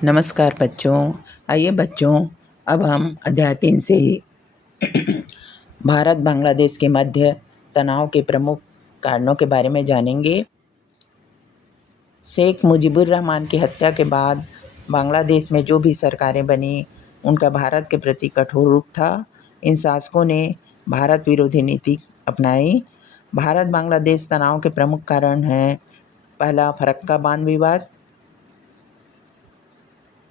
नमस्कार बच्चों। आइए बच्चों, अब हम अध्याय 3 से भारत बांग्लादेश के मध्य तनाव के प्रमुख कारणों के बारे में जानेंगे। शेख मुजीबुर रहमान की हत्या के बाद बांग्लादेश में जो भी सरकारें बनी, उनका भारत के प्रति कठोर रुख था। इन शासकों ने भारत विरोधी नीति अपनाई। भारत बांग्लादेश तनाव के प्रमुख कारण हैं: पहला, फरक्का बांध विवाद।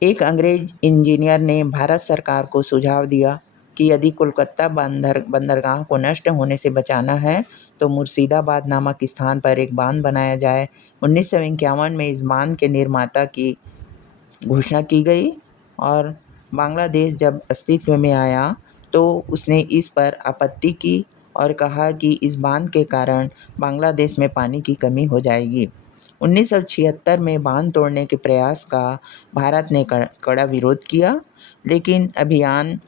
एक अंग्रेज इंजीनियर ने भारत सरकार को सुझाव दिया कि यदि कोलकाता बंदरगाह को नष्ट होने से बचाना है तो मुर्शिदाबाद नामक स्थान पर एक बांध बनाया जाए। 1951 में इस बांध के निर्माता की घोषणा की गई और बांग्लादेश जब अस्तित्व में आया तो उसने इस पर आपत्ति की और कहा कि इस बांध के कारण बांग्लादेश में पानी की कमी हो जाएगी। 1976 में बांध तोड़ने के प्रयास का भारत ने कड़ा विरोध किया, लेकिन अभियान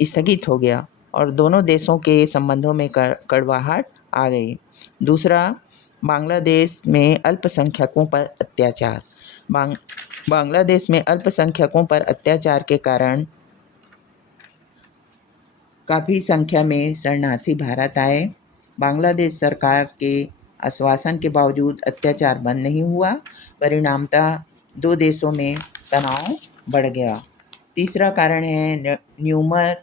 स्थगित हो गया और दोनों देशों के संबंधों में कड़वाहट आ गई। दूसरा, बांग्लादेश में अल्पसंख्यकों पर अत्याचार। बांग्लादेश में अल्पसंख्यकों पर अत्याचार के कारण काफ़ी संख्या में शरणार्थी भारत आए। बांग्लादेश सरकार के आश्वासन के बावजूद अत्याचार बंद नहीं हुआ। परिणामतः दो देशों में तनाव बढ़ गया। तीसरा कारण है न्यूमर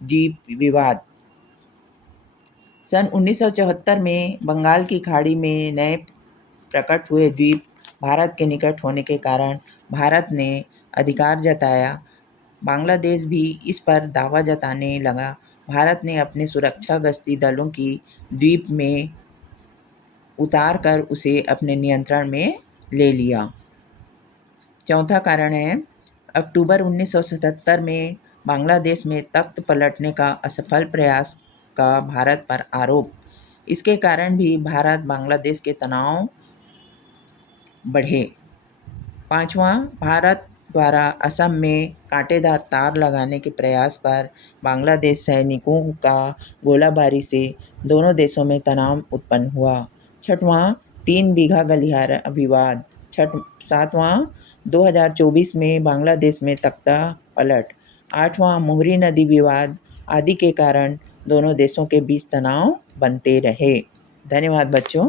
द्वीप विवाद। सन 1974 में बंगाल की खाड़ी में नए प्रकट हुए द्वीप भारत के निकट होने के कारण भारत ने अधिकार जताया। बांग्लादेश भी इस पर दावा जताने लगा। भारत ने अपने सुरक्षा गश्ती दलों की द्वीप में उतार कर उसे अपने नियंत्रण में ले लिया। चौथा कारण है अक्टूबर 1977 में बांग्लादेश में तख्त पलटने का असफल प्रयास का भारत पर आरोप। इसके कारण भी भारत बांग्लादेश के तनाव बढ़े। पांचवा, भारत द्वारा असम में कांटेदार तार लगाने के प्रयास पर बांग्लादेश सैनिकों का गोलाबारी से दोनों देशों में तनाव उत्पन्न हुआ। छठवां, 3 बीघा गलियारा विवाद। सातवां, 2024 में बांग्लादेश में तख्ता पलट। आठवां, मोहरी नदी विवाद आदि के कारण दोनों देशों के बीच तनाव बनते रहे। धन्यवाद बच्चों।